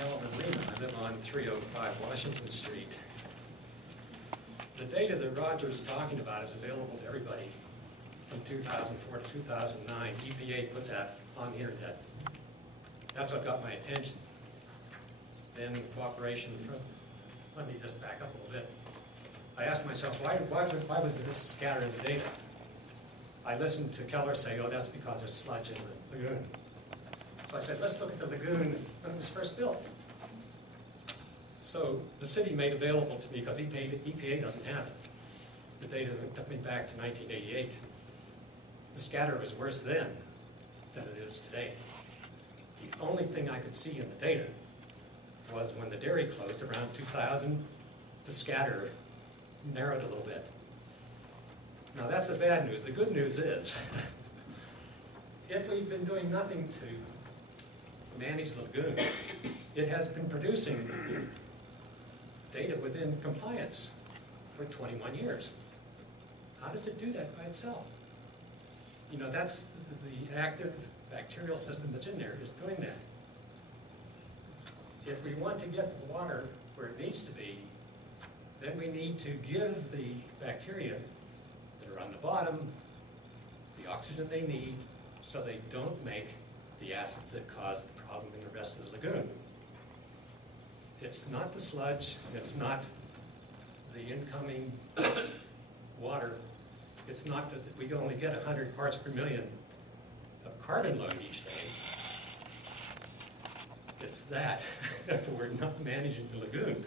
Leman. I live on 305 Washington Street. The data that Roger is talking about is available to everybody from 2004 to 2009. EPA put that on the internet. That's what got my attention. Then cooperation from, let me just back up a little bit. I asked myself, why was this scatter in the data? I listened to Keller say, oh, that's because there's sludge in the lagoon. So I said, let's look at the lagoon when it was first built. So the city made available to me, because EPA doesn't have it, the data that took me back to 1988. The scatter was worse then than it is today. The only thing I could see in the data was when the dairy closed around 2000, the scatter narrowed a little bit. Now that's the bad news. The good news is, if we've been doing nothing to manage the lagoon, it has been producing data within compliance for 21 years. How does it do that by itself? You know, that's the active bacterial system that's in there is doing that. If we want to get the water where it needs to be, then we need to give the bacteria that are on the bottom the oxygen they need so they don't make the acids that cause the problem in the rest of the lagoon. It's not the sludge, it's not the incoming water, it's not that we only get 100 parts per million of carbon load each day. It's that we're not managing the lagoon.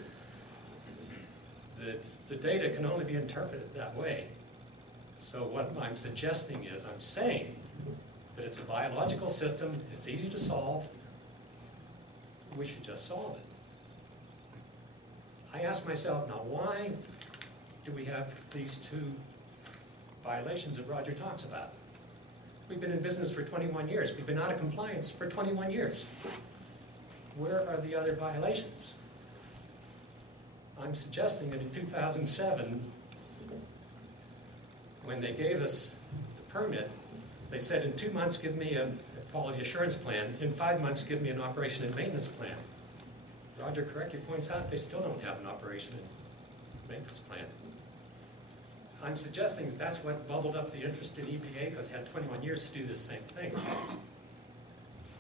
The data can only be interpreted that way. So what I'm suggesting is, I'm saying that it's a biological system, it's easy to solve, we should just solve it. I ask myself, now why do we have these two violations that Roger talks about? We've been in business for 21 years. We've been out of compliance for 21 years. Where are the other violations? I'm suggesting that in 2007, when they gave us the permit, they said in 2 months give me a quality assurance plan, in 5 months give me an operation and maintenance plan. Roger correctly points out they still don't have an operation and maintenance plan. I'm suggesting that that's what bubbled up the interest in EPA, because it had 21 years to do this same thing.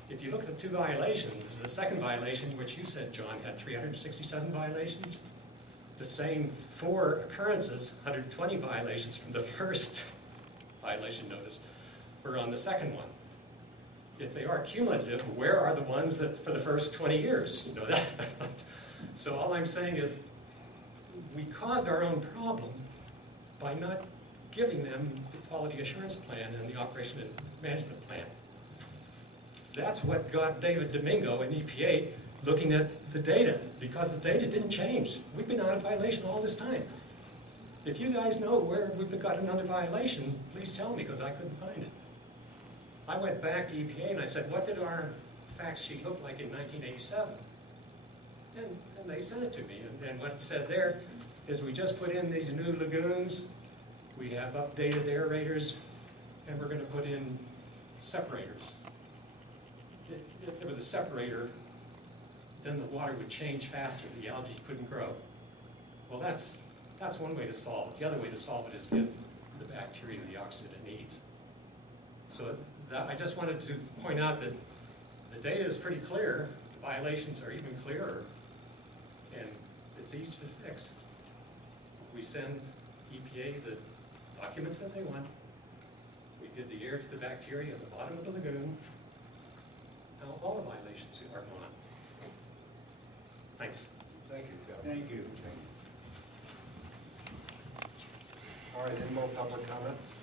If you look at the two violations, the second violation, which you said, John, had 367 violations. The same 4 occurrences, 120 violations from the first violation notice, were on the second one. If they are cumulative, where are the ones that for the first 20 years? You know that. So all I'm saying is, we caused our own problem by not giving them the quality assurance plan and the operation and management plan. That's what got David Domingo and EPA looking at the data, because the data didn't change. We've been out of violation all this time. If you guys know where we've got another violation, please tell me, because I couldn't find it. I went back to EPA and I said, what did our fact sheet look like in 1987? And they sent it to me. And what it said there is, we just put in these new lagoons, we have updated aerators, and we're going to put in separators. If there was a separator, then the water would change faster, the algae couldn't grow. Well, that's one way to solve it. The other way to solve it is give the bacteria the oxygen it needs. So I just wanted to point out that the data is pretty clear, the violations are even clearer, and it's easy to fix. We send EPA the documents that they want, we give the air to the bacteria at the bottom of the lagoon. Now all the violations are gone. Thanks. Thank you, Kevin. Thank you. All right, any more public comments?